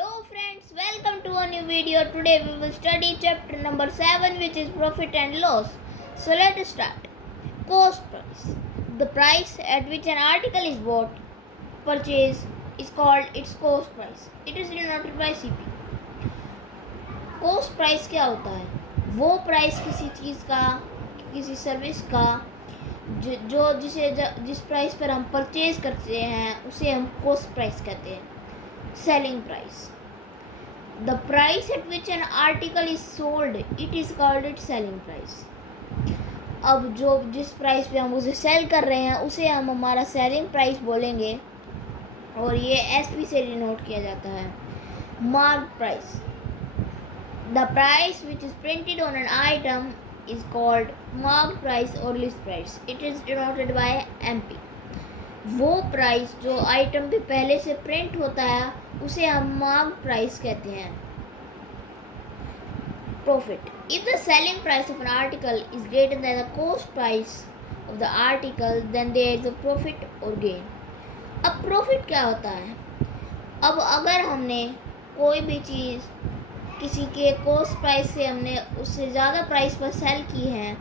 Hello friends, welcome to a new video. Today we will study chapter number 7, which is profit and loss. So let us start. Cost price. The price at which an article is bought, purchased is called its cost price. It is denoted by CP. Cost price क्या होता है? वो price किसी चीज़ का, किसी service का जो जिस प्राइस पर हम परचेज करते हैं उसे हम कॉस्ट प्राइस कहते हैं. Selling price. The price at which an article is sold, it is called its selling price. अब जिस प्राइस पे हम उसे सेल कर रहे हैं उसे हम हमारा सेलिंग प्राइस बोलेंगे और ये एसपी से डिनोट किया जाता है. Mark price. The price which is printed on an item is called marked price or list price. It is denoted by MP. वो प्राइस जो आइटम पे पहले से प्रिंट होता है उसे हम मार्क प्राइस कहते हैं. Profit. If the selling price of an article is greater than the cost price of the article then there is a profit और गेन. अब प्रॉफिट क्या होता है? अब अगर हमने कोई भी चीज़ किसी के कॉस्ट प्राइस से हमने उससे ज़्यादा प्राइस पर सेल की है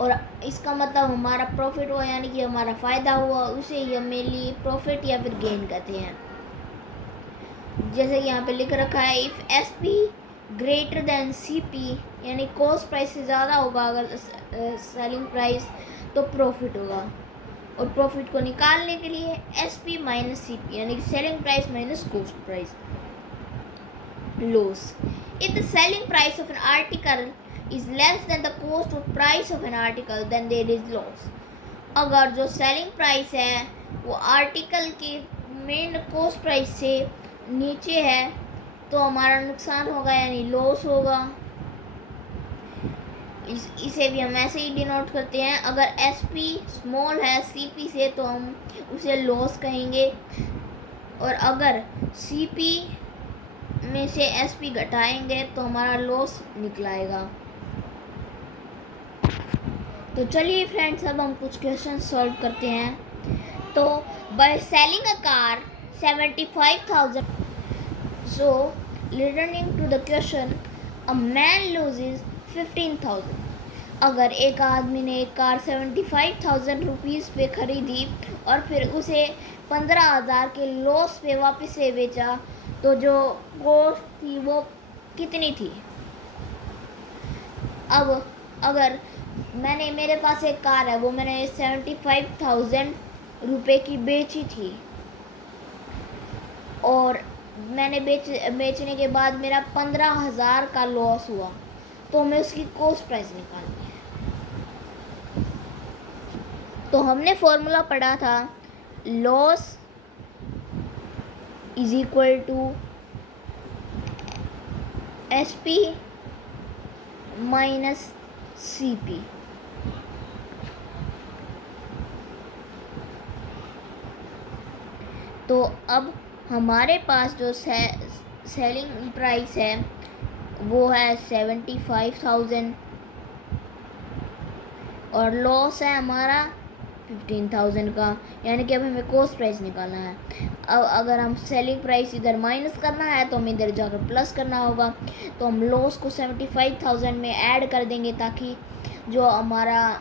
और इसका मतलब हमारा प्रॉफिट हुआ, यानी कि हमारा फ़ायदा हुआ, उसे ही हम मेनली प्रॉफिट या फिर गेन कहते हैं. जैसे कि यहाँ पे लिख रखा है, if SP greater than CP, यानी कॉस्ट प्राइस से ज़्यादा होगा अगर सेलिंग प्राइस तो प्रॉफिट होगा. और प्रॉफिट को निकालने के लिए एसपी माइनस सीपी, यानी कि selling price minus cost price. Loss. If the selling price of an article is less than the cost of price of an article, then there is loss. अगर जो selling price है वो article के main cost price से नीचे है तो हमारा नुकसान होगा, यानी लॉस होगा. इसे भी हम ऐसे ही डिनोट करते हैं. अगर एसपी स्मॉल है सीपी से तो हम उसे लॉस कहेंगे, और अगर सीपी में से एसपी घटाएंगे तो हमारा लॉस निकलाएगा. तो चलिए फ्रेंड्स, अब हम कुछ क्वेश्चन सॉल्व करते हैं. तो by selling a car 75,000, so returning to the question, a man loses 15,000. अगर एक आदमी ने एक कार 75,000 रुपीज़ पे ख़रीदी और फिर उसे 15,000 के लॉस पे वापस से बेचा तो जो कॉस्ट थी वो कितनी थी? अब अगर मेरे पास एक कार है, वो मैंने 75,000 रुपये की बेची थी और मैंने बेचने के बाद मेरा 15,000 का लॉस हुआ, तो हमें उसकी कॉस्ट प्राइस निकालनी है. तो हमने फॉर्मूला पढ़ा था, loss is equal to SP minus CP. तो अब हमारे पास जो सेलिंग प्राइस है वो है 75,000 और लॉस है हमारा 15,000 का, यानी कि अब हमें कॉस्ट प्राइस निकालना है. अब अगर हम सेलिंग प्राइस इधर माइनस करना है तो हमें इधर जाकर प्लस करना होगा. तो हम लॉस को 75,000 में ऐड कर देंगे ताकि जो हमारा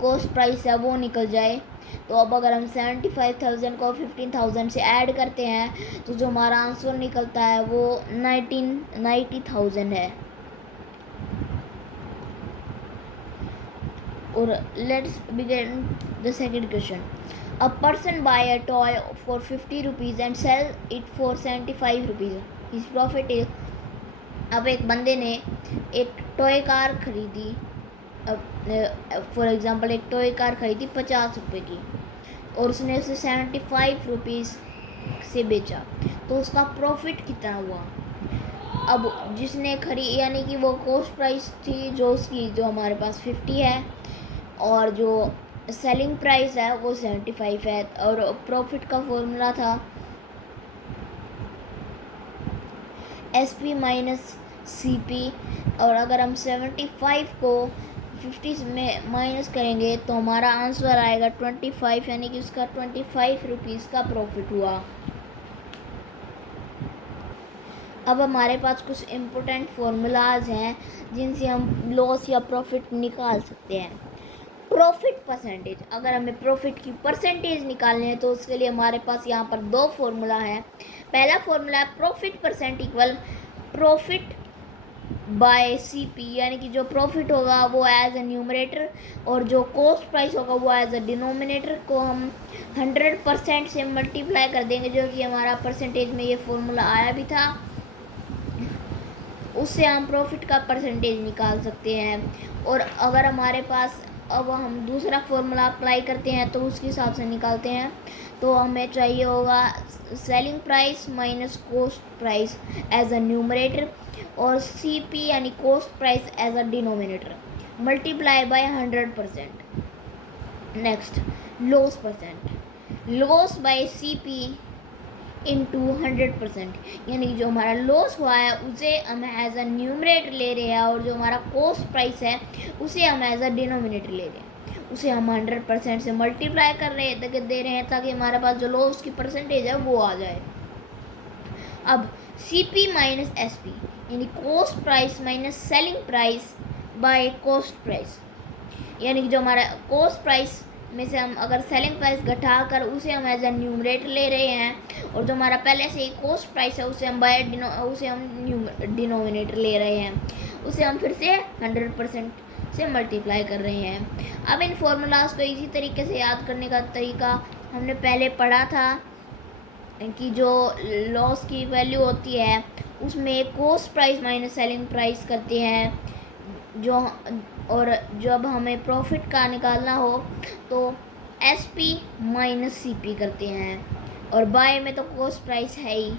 कॉस्ट प्राइस है वो निकल जाए. तो अब अगर हम 75,000 को 15,000 से ऐड करते हैं तो जो हमारा आंसर निकलता है वो 90,000 है. और let's begin the second question. A person buy a toy for 50 rupees and sell it for 75 rupees. His profit is. अब एक बंदे ने एक टॉय कार खरीदी, फॉर एग्ज़ाम्पल एक टॉय कार खरीदी 50 रुपये की और उसने उसे 75 रुपीज़ से बेचा, तो उसका प्रॉफिट कितना हुआ? अब जिसने यानी कि वो कॉस्ट प्राइस थी जो उसकी, जो हमारे पास 50 है, और जो सेलिंग प्राइस है वो 75 है, और प्रॉफिट का फॉर्मूला था एसपी माइनस सीपी. और अगर हम 75 को 50 में माइनस करेंगे तो हमारा आंसर आएगा 25, यानी कि उसका 25 रुपीज़ का प्रॉफिट हुआ. अब हमारे पास कुछ इम्पोर्टेंट फार्मूलाज हैं जिनसे हम लॉस या प्रॉफिट निकाल सकते हैं। प्रॉफिट परसेंटेज, अगर हमें प्रॉफिट की परसेंटेज निकालनी है तो उसके लिए हमारे पास यहाँ पर दो फार्मूला है। पहला फार्मूला है profit percent equal profit by CP, यानी कि जो प्रॉफिट होगा वो एज ए न्यूमरेटर और जो कॉस्ट प्राइस होगा वो एज ए डिनोमिनेटर को हम 100% से मल्टीप्लाई कर देंगे, जो कि हमारा परसेंटेज में ये फार्मूला आया भी था। उससे हम प्रॉफिट का परसेंटेज निकाल सकते हैं। और अगर हमारे पास अब हम दूसरा फार्मूला अप्लाई करते हैं तो उसके हिसाब से निकालते हैं, तो हमें चाहिए होगा selling price minus cost price as a numerator और सीपी यानी cost price as a denominator multiply by 100%। Next loss percent, loss by CP into 100%, यानी कि जो हमारा लॉस हुआ है उसे हम एज अ न्यूमरेटर ले रहे हैं और जो हमारा कॉस्ट प्राइस है उसे हम एज अ डिनोमिनेटर ले रहे हैं। उसे हम 100% से मल्टीप्लाई कर रहे हैं दे रहे हैं ताकि हमारे पास जो लॉस की परसेंटेज है वो आ जाए। अब CP माइनस SP यानी cost price minus selling price by cost price, यानी कि जो हमारा कॉस्ट प्राइस में से हम अगर सेलिंग प्राइस घटाकर उसे हम एज ए न्यूमरेटर ले रहे हैं और जो हमारा पहले से ही कॉस्ट प्राइस है उसे हम डिनोमिनेटर ले रहे हैं, उसे हम फिर से 100% से मल्टीप्लाई कर रहे हैं। अब इन फार्मूलाज को इसी तरीके से याद करने का तरीका हमने पहले पढ़ा था कि जो लॉस की वैल्यू होती है उसमें cost price minus selling price करते हैं, जो और जब हमें प्रॉफिट का निकालना हो तो SP माइनस CP करते हैं और बाय में तो कॉस्ट प्राइस है ही।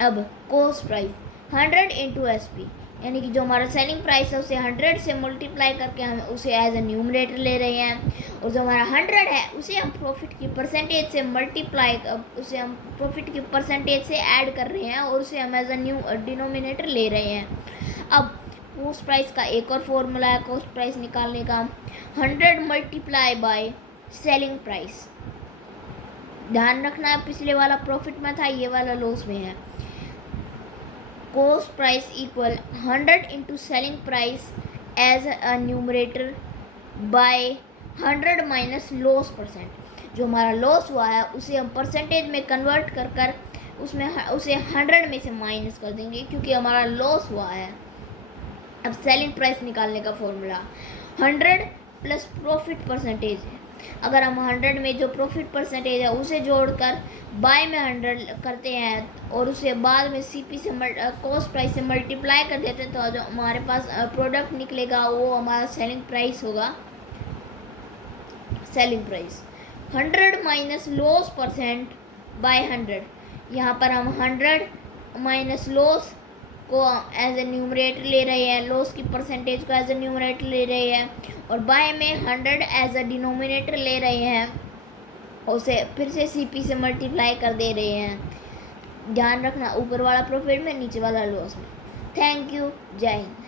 अब कॉस्ट प्राइस 100 इंटू SP, यानी कि जो हमारा सेलिंग प्राइस है उसे 100 से मल्टीप्लाई करके हम उसे एज ए न्यूमरेटर ले रहे हैं और जो हमारा 100 है उसे हम प्रॉफिट की परसेंटेज से उसे हम प्रॉफिट की परसेंटेज से ऐड कर रहे हैं और उसे हम एज ए डिनोमिनेटर ले रहे हैं। अब कॉस्ट प्राइस का एक और फॉर्मूला है कॉस्ट प्राइस निकालने का, 100 मल्टीप्लाई बाय सेलिंग प्राइस। ध्यान रखना पिछले वाला प्रॉफिट में था, ये वाला लॉस में है। Cost price equal 100 into selling price as a numerator by 100 minus loss percent. जो हमारा लॉस हुआ है उसे हम परसेंटेज में कन्वर्ट कर उसमें उसे 100 में से माइनस कर देंगे क्योंकि हमारा लॉस हुआ है। अब सेलिंग प्राइस निकालने का फॉर्मूला 100 प्लस प्रॉफिट परसेंटेज है। अगर हम 100 में जो प्रॉफिट परसेंटेज है उसे जोड़कर बाय में 100 करते हैं और उसे बाद में CP से कॉस्ट प्राइस से मल्टीप्लाई कर देते हैं तो जो हमारे पास प्रोडक्ट निकलेगा वो हमारा सेलिंग प्राइस होगा। Selling price 100 minus loss percent by 100, यहाँ पर हम 100 माइनस लॉस को एज ए न्यूमरेटर ले रहे हैं, लॉस की परसेंटेज को एज ए न्यूमरेटर ले रहे हैं और बाय में 100 एज ए डिनोमिनेटर ले रहे हैं, उसे फिर से CP से मल्टीप्लाई कर दे रहे हैं। ध्यान रखना ऊपर वाला प्रॉफिट में नीचे वाला लॉस में। थैंक यू, जय हिंद।